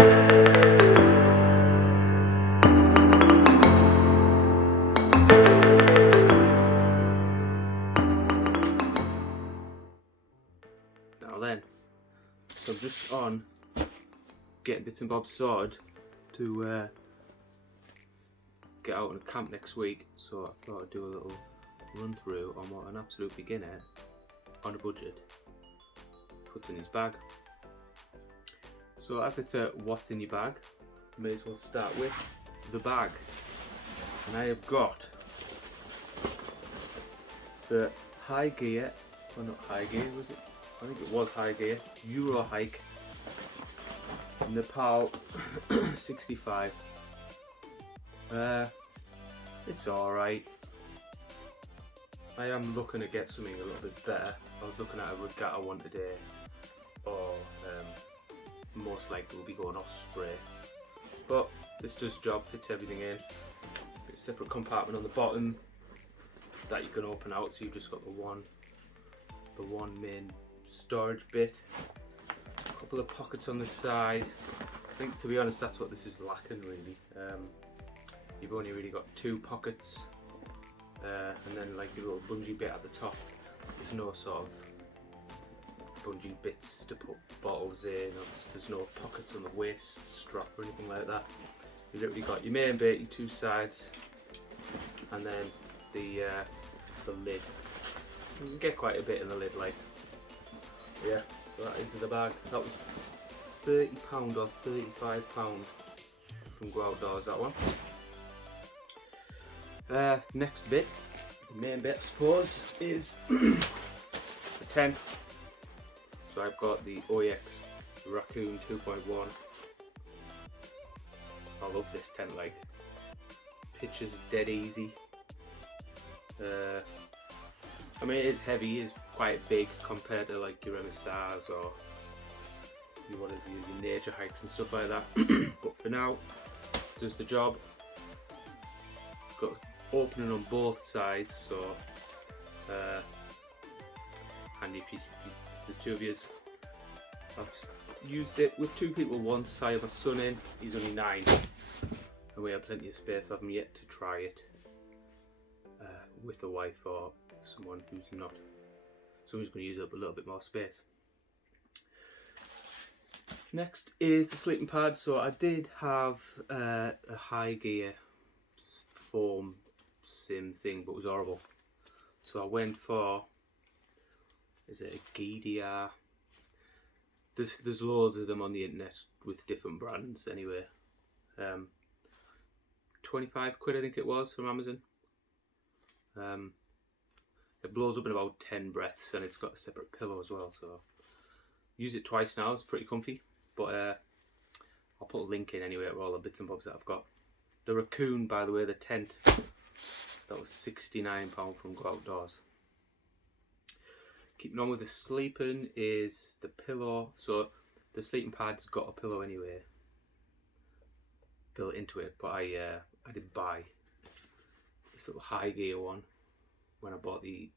Now then, so I'm just on getting bits and bobs sorted to get out on a camp next week, so I thought I'd do a little run through on what an absolute beginner on a budget puts in his bag. So as it's a what's in your bag, I may as well start with the bag. And I have got the High Gear, well not High Gear, was it? I think it was High Gear, Euro Hike Nepal 65. It's alright. I am looking to get something a little bit better. I was looking at a Regatta one today, or most likely we'll be going Osprey. But this does the job, fits everything in. A separate compartment on the bottom that you can open out, so you've just got the one main storage bit. A couple of pockets on the side. I think, to be honest, that's what this is lacking really. You've only really got two pockets, and then like the little bungee bit at the top. There's no sort of bungee bits to put bottles in, or there's no pockets on the waist strap or anything like that. You've literally got your main bit, your two sides, and then the lid. You can get quite a bit in the lid, like. Yeah, so that is the bag. That was £30 or £35 from Go Outdoors, that one. Next bit, the main bit I suppose, is the tent. So I've got the OEX Raccoon 2.1. I love this tent, like, pitch is dead easy. I mean, it is heavy, it's quite big compared to like your MSRs or your nature hikes and stuff like that. But for now, it does the job. It's got opening on both sides, so handy if there's two of you. I've used it with two people once. I have my son in, he's only 9, and we have plenty of space. I haven't yet to try it with a wife or someone who's not. Someone's going to use up a little bit more space. Next is the sleeping pad. So I did have a High Gear foam sim thing, but it was horrible. So I went for, is it a GDR? There's loads of them on the internet with different brands anyway. 25 quid I think it was from Amazon. It blows up in about 10 breaths, and it's got a separate pillow as well, so use it twice now. It's pretty comfy, but I'll put a link in anyway of all the bits and bobs that I've got. The Raccoon, by the way, the tent, that was £69 from Go Outdoors. Keeping on with the sleeping is the pillow. So the sleeping pad's got a pillow anyway built into it, but I did buy this little High Gear one when I bought the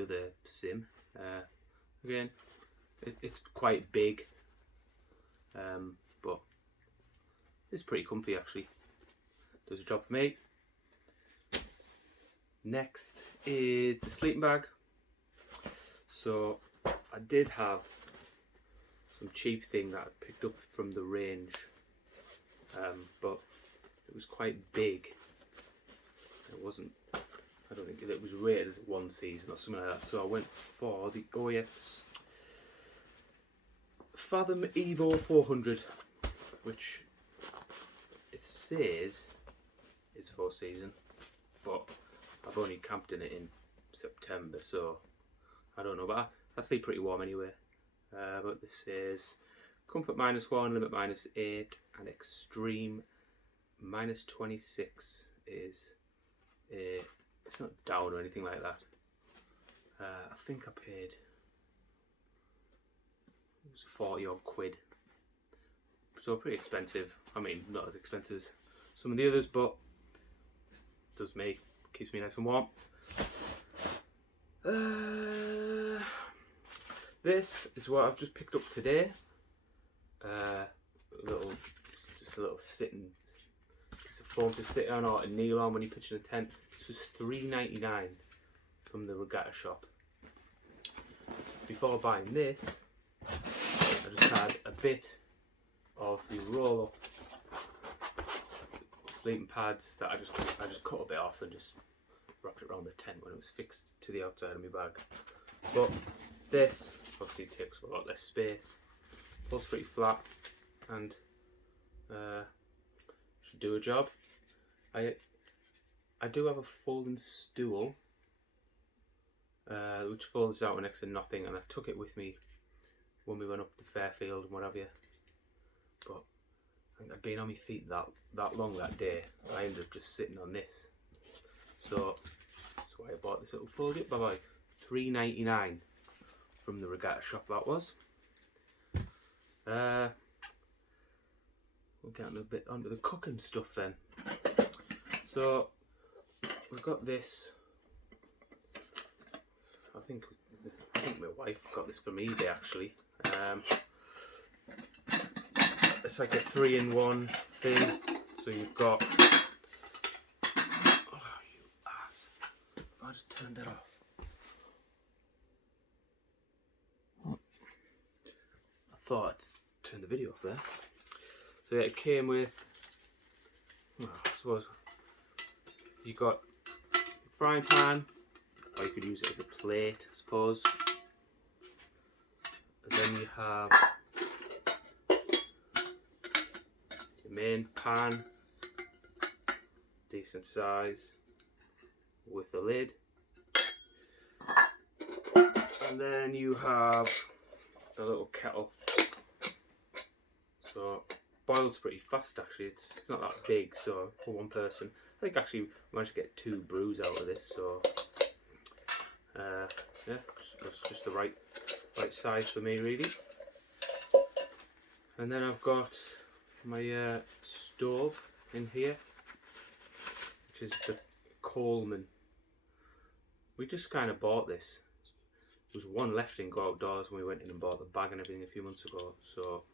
other sim. Again, it's quite big, but it's pretty comfy actually. Does a job for me. Next is the sleeping bag. So I did have some cheap thing that I picked up from the range, but it was quite big. It wasn't, I don't think it was rated as one season or something like that, so I went for the OEX Fathom Evo 400, which it says is 4 season, but I've only camped in it in September, so I don't know, but I sleep pretty warm anyway. But this says comfort -1, limit -8, and extreme -26 is it's not down or anything like that. I think I paid, it was 40 odd quid, so pretty expensive. I mean, not as expensive as some of the others, but does me, keeps me nice and warm. This is what I've just picked up today. just a little sitting piece of foam to sit on or to kneel on when you pitch in a tent. This was $3.99 from the Regatta shop. Before buying this, I just had a bit of the roll-up sleeping pads that I just cut a bit off and just wrapped it around the tent when it was fixed to the outside of my bag. But this obviously takes a lot less space, pulls pretty flat, and should do a job. I do have a folding stool which folds out next to nothing, and I took it with me when we went up to Fairfield and what have you. But I think I'd been on my feet that long that day. I ended up just sitting on this. So that's why I bought this little fold up by $3.99 from the Regatta shop that was. We'll get a bit onto the cooking stuff then. So we've got this. I think my wife got this from eBay actually. It's like a 3-in-1 thing. So you've got. Oh, you ass! I just turned that off. I thought I'd turn the video off there. So yeah, it came with. Well, I suppose you got a frying pan, or you could use it as a plate, I suppose. And then you have your main pan, decent size, with a lid. And then you have a little kettle. So boils pretty fast actually. It's not that big, so for one person. I think actually we managed to get 2 brews out of this, so yeah, it's just the right size for me really. And then I've got my stove in here, which is the Coleman. We just kind of bought this. There was one left in Go Outdoors when we went in and bought the bag and everything a few months ago, so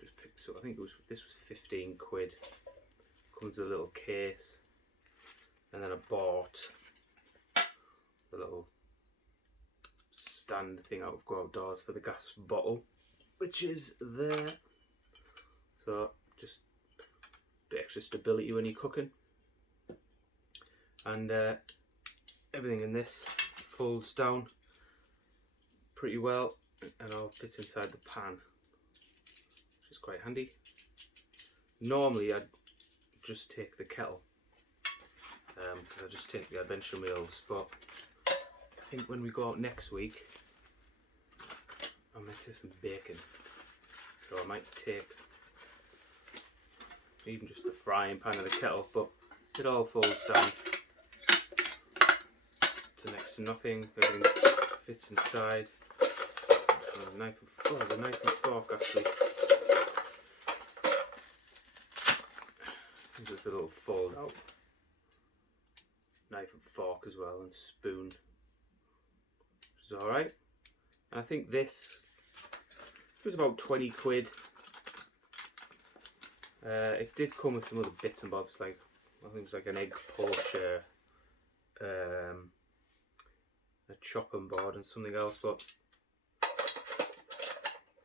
just picked this up. I think this was 15 quid. Comes with a little case, and then I bought the little stand thing out of Go Outdoors for the gas bottle, which is there. So just a bit extra stability when you're cooking, and everything in this folds down pretty well and all fits inside the pan, which is quite handy. Normally I'd just take the kettle because I just take the adventure meals, but I think when we go out next week I might take some bacon, so I might take even just the frying pan and the kettle, but it all folds down to next to nothing. Everything fits inside. The knife and fork actually. Just a little fold out knife and fork as well, and spoon, which is alright. And I think this was about 20 quid. It did come with some other bits and bobs, like I think it was like an egg poacher, a chopping board and something else, but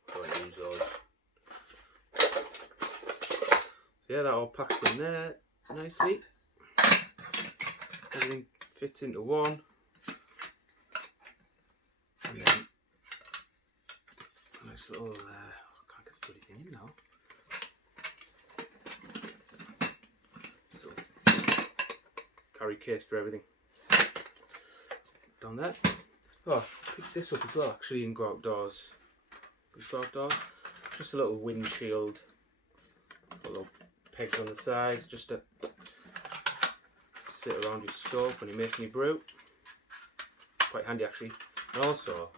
I don't use those. Yeah, that all packs in there nicely. Everything fits into one. And then a nice little, I can't get the bloody thing in now. So, carry case for everything. Down there. Oh, I picked this up as well actually in Go Outdoors. Just a little windshield. A little pegs on the sides just to sit around your stove when you're making your brew. Quite handy actually. And also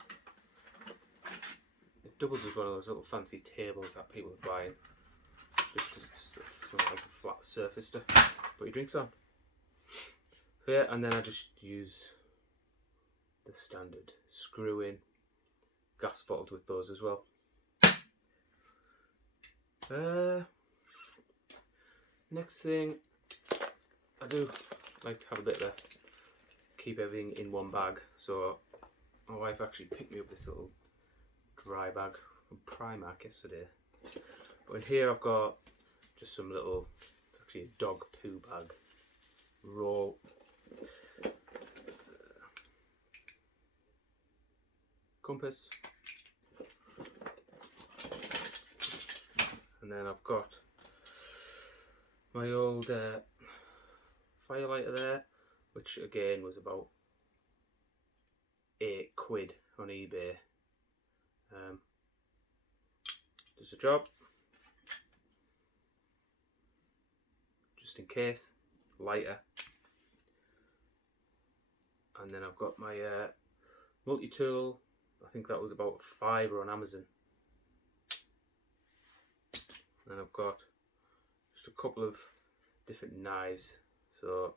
it doubles as one of those little fancy tables that people are buying, just because it's sort of like a flat surface to put your drinks on. So yeah, and then I just use the standard screw in gas bottles with those as well. Next thing, I do like to have a bit of keep everything in one bag. So my wife actually picked me up this little dry bag from Primark yesterday. But in here I've got just some little, it's actually a dog poo bag, raw compass, and then I've got my old firelighter there, which again was about £8 on eBay. Does the job, just in case, lighter. And then I've got my multi-tool. I think that was about £5 on Amazon. And I've got just a couple of different knives. So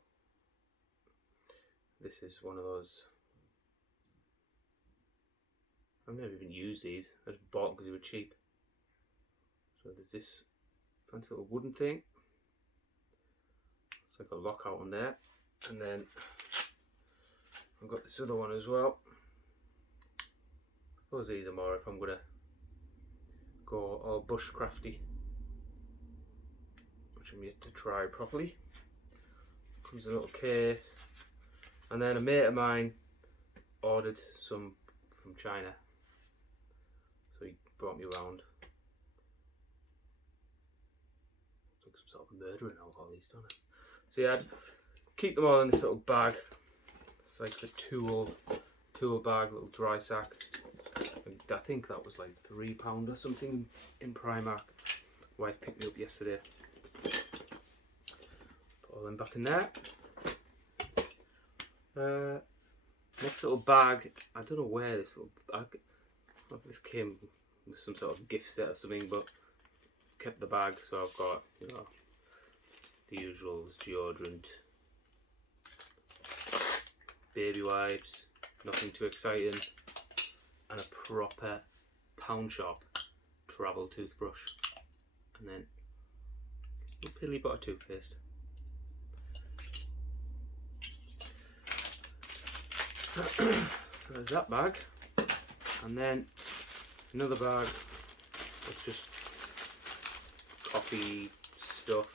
this is one of those. I've never even used these. I just bought them because they were cheap. So there's this fancy little wooden thing. It's like a lockout on there. And then I've got this other one as well. I suppose these are more if I'm going to go all bushcrafty, which I'm yet to try properly. Comes in a little case. And then a mate of mine ordered some from China. So he brought me around. Like some sort of murdering alcohol, these, don't I? So yeah, I'd keep them all in this little bag. It's like the tool bag, little dry sack. I think that was like £3 or something in Primark. Wife picked me up yesterday. Put all them back in there. Next little bag. I don't know where this little bag. This came with some sort of gift set or something, but kept the bag. So I've got, you know, the usuals: deodorant, baby wipes, nothing too exciting, and a proper pound shop travel toothbrush, and then a piddly bit of toothpaste. So there's that bag, and then another bag with just coffee stuff,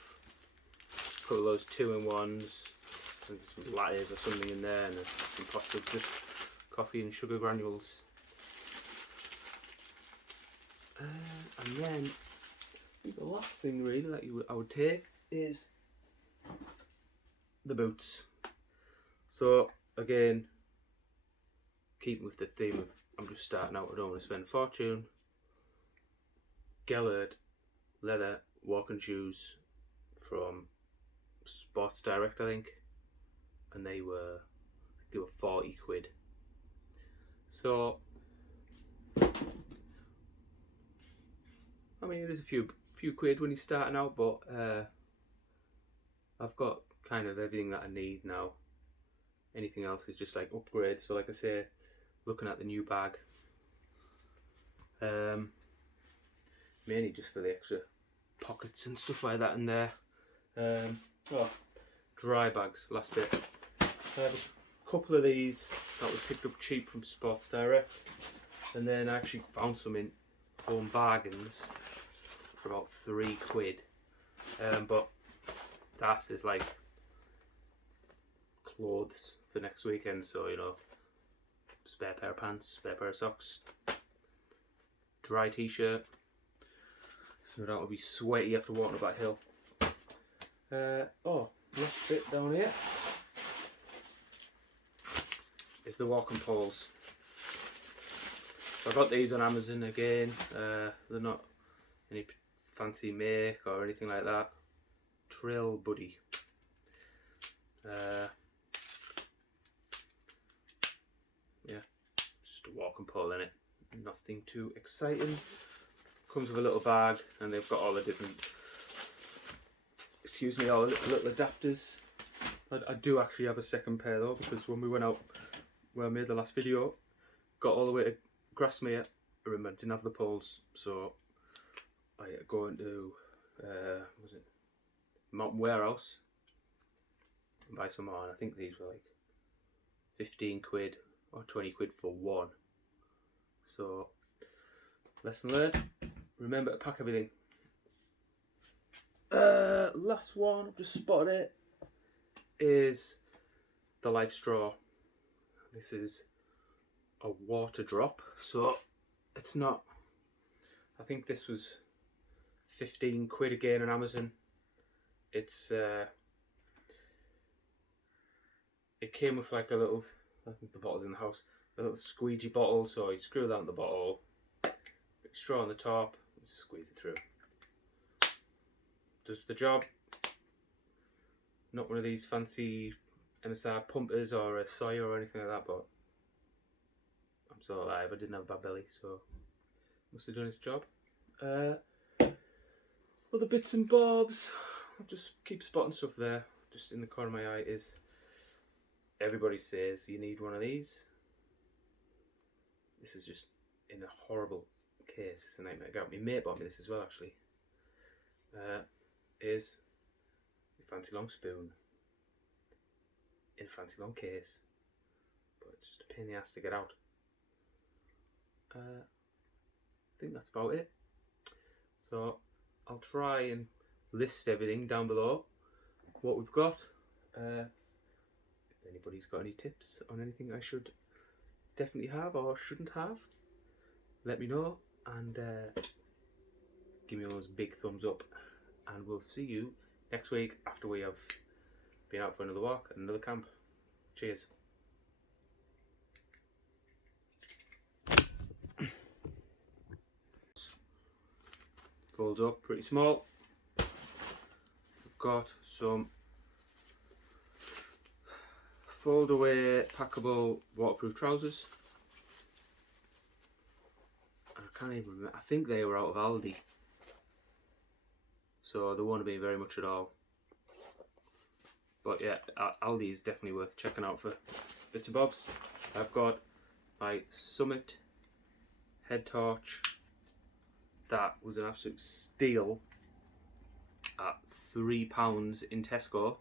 a couple of those 2-in-1s, and some lattes or something in there, and some pots of just coffee and sugar granules. And then I think the last thing really that I would take is the boots. So again, keeping with the theme of I'm just starting out, I don't want to spend a fortune. Gellert leather walking shoes from Sports Direct, I think, and they were £40. So I mean, it is a few quid when you're starting out, but I've got kind of everything that I need now. Anything else is just like upgrade. So like I say, looking at the new bag, mainly just for the extra pockets and stuff like that in there. Oh, dry bags, last bit. I have a couple of these that were picked up cheap from Sports Direct, and then I actually found some in Home Bargains for about £3. But that is like clothes for next weekend, so you know, spare pair of pants, spare pair of socks, dry t-shirt, so that will be sweaty after walking up that hill. Oh, last bit down here is the walking poles. I got these on Amazon again. They're not any fancy make or anything like that. Trail Buddy. Yeah, just a walking pole in it. Nothing too exciting. Comes with a little bag, and they've got all the different, all the little adapters. I do actually have a second pair though, because when we went out, where I made the last video, got all the way to Grasmere, I remember didn't have the poles, so going to was it Mountain Warehouse and buy some more, and I think these were like 15 quid or 20 quid for one. So lesson learned, remember to pack everything. Last one, I've just spotted it, is the Life Straw. This is a water drop, so it's not, I think this was 15 quid again on Amazon. It's it came with like a little, I think the bottle's in the house, a little squeegee bottle, so you screw that on the bottle, straw on the top, squeeze it through. Does the job. Not one of these fancy MSR pumpers or a Sawyer or anything like that, but I'm still alive. I didn't have a bad belly, so must have done its job. Other bits and bobs, I'll just keep spotting stuff there. Just in the corner of my eye is, everybody says you need one of these. This is just in a horrible case. It's a nightmare. My mate bought me this as well, actually. Is a fancy long spoon in a fancy long case, but it's just a pain in the ass to get out. I think that's about it. So I'll try and list everything down below, what we've got. If anybody's got any tips on anything I should definitely have or shouldn't have, let me know, and give me those big thumbs up, and we'll see you next week after we have been out for another walk and another camp. Cheers. Folds up pretty small. We've got some fold away packable waterproof trousers. I can't even remember, I think they were out of Aldi, so they won't be very much at all. But yeah, Aldi is definitely worth checking out for bits and bobs. I've got my Summit head torch. That was an absolute steal at £3 in Tesco.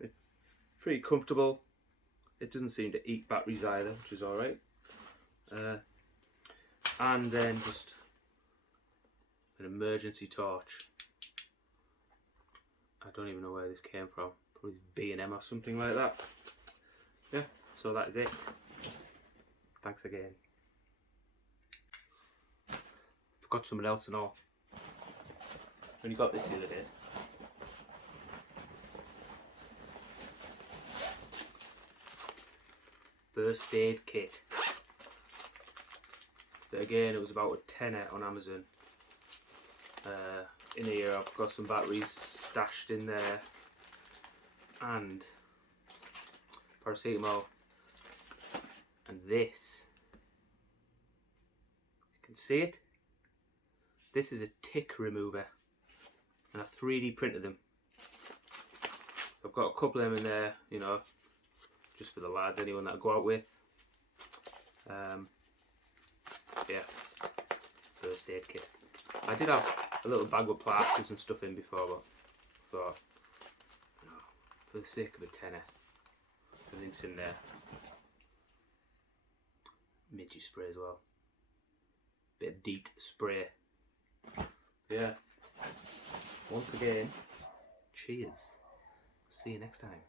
It's pretty comfortable. It doesn't seem to eat batteries either, which is alright. And then just an emergency torch. I don't even know where this came from. Probably B&M or something like that. Yeah, so that is it. Thanks again. Forgot something else and all. Only got this the other day. First aid kit. But again, it was about a tenner on Amazon. In here I've got some batteries stashed in there, and paracetamol, and this, you can see it, this is a tick remover, and I 3D printed them. I've got a couple of them in there, you know, just for the lads, anyone that I go out with. Yeah, first aid kit. I did have a little bag with plasters and stuff in before, but thought, no, for the sake of a tenner, everything's in there. Midgie spray as well. Bit of DEET spray. So yeah, once again, cheers. See you next time.